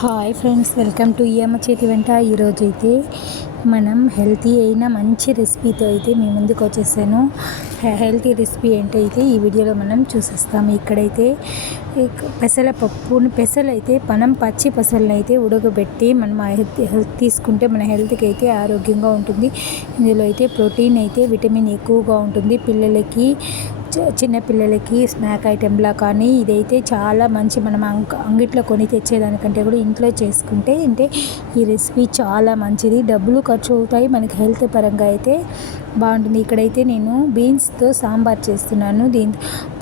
Hi friends, welcome to ఈ అమ్మ చేతి వంట. ఈరోజైతే మనం హెల్తీ అయిన మంచి రెసిపీతో అయితే మీ ముందుకు వచ్చేసాను. హెల్తీ రెసిపీ ఏంటైతే ఈ వీడియోలో మనం చూసేస్తాము. ఇక్కడైతే పెసలు అయితే మనం పచ్చి పెసలను అయితే ఉడకబెట్టి మనం హెల్త్ తీసుకుంటే మన హెల్త్కి అయితే ఆరోగ్యంగా ఉంటుంది. ఇందులో అయితే ప్రోటీన్ అయితే విటమిన్ ఎక్కువగా ఉంటుంది. పిల్లలకి చిన్నపిల్లలకి స్నాక్ ఐటెంలా కానీ ఇదైతే చాలా మంచి. మనం అంగిట్లో కొని తెచ్చేదానికంటే కూడా ఇంట్లో చేసుకుంటే ఈ రెసిపీ చాలా మంచిది. డబ్బులు ఖర్చు అవుతాయి, మనకి హెల్త్ పరంగా అయితే బాగుంటుంది. ఇక్కడైతే నేను బీన్స్తో సాంబార్ చేస్తున్నాను.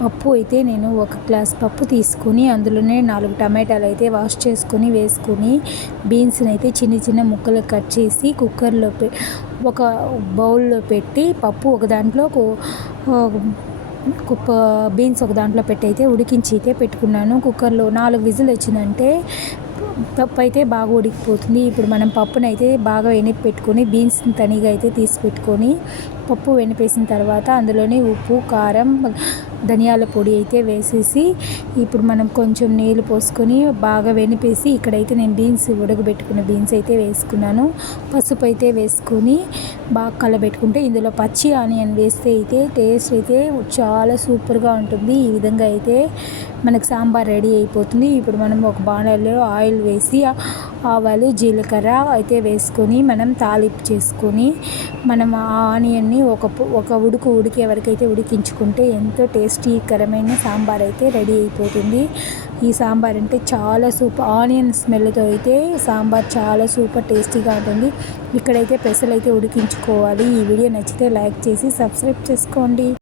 పప్పు అయితే నేను 1 గ్లాస్ పప్పు తీసుకొని అందులోనే 4 టమాటాలు అయితే వాష్ చేసుకొని వేసుకొని బీన్స్ని అయితే చిన్న చిన్న ముక్కలు కట్ చేసి కుక్కర్లో ఒక బౌల్లో పెట్టి పప్పు ఒక దాంట్లో బీన్స్ ఒక దాంట్లో పెట్టి అయితే ఉడికించి అయితే పెట్టుకున్నాను. కుక్కర్లో 4 విజిల్ వచ్చిందంటే పప్పు అయితే బాగా ఉడికిపోతుంది. ఇప్పుడు మనం పప్పునైతే బాగా వెనక్కి పెట్టుకొని బీన్స్ని తనిగా అయితే తీసి పెట్టుకొని పప్పు వెనిపేసిన తర్వాత అందులోనే ఉప్పు, కారం, ధనియాల పొడి అయితే వేసేసి ఇప్పుడు మనం కొంచెం నీళ్ళు పోసుకొని బాగా వెనిపేసి ఇక్కడైతే నేను ఉడకబెట్టుకున్న బీన్స్ అయితే వేసుకున్నాను. పసుపు అయితే వేసుకొని బాగా కలబెట్టుకుంటే ఇందులో పచ్చి ఆనియన్ వేస్తే అయితే టేస్ట్ అయితే చాలా సూపర్గా ఉంటుంది. ఈ విధంగా అయితే మనకు సాంబార్ రెడీ అయిపోతుంది. ఇప్పుడు మనం ఒక బాణలో ఆయిల్ వేసి ఆవాలు, జీలకర్ర అయితే వేసుకొని మనం తాలింపు చేసుకొని మనం ఆ ఆనియన్ని ఒక ఉడికే వరకు అయితే ఉడికించుకుంటే ఎంతో టేస్టీకరమైన సాంబార్ అయితే రెడీ అయిపోతుంది. ఈ సాంబార్ అంటే చాలా సూపర్. ఆనియన్ స్మెల్తో అయితే సాంబార్ చాలా సూపర్ టేస్టీగా ఉంటుంది. ఇక్కడైతే పెసలు అయితే ఉడికించుకోవాలి. ఈ వీడియో నచ్చితే లైక్ చేసి సబ్స్క్రైబ్ చేసుకోండి.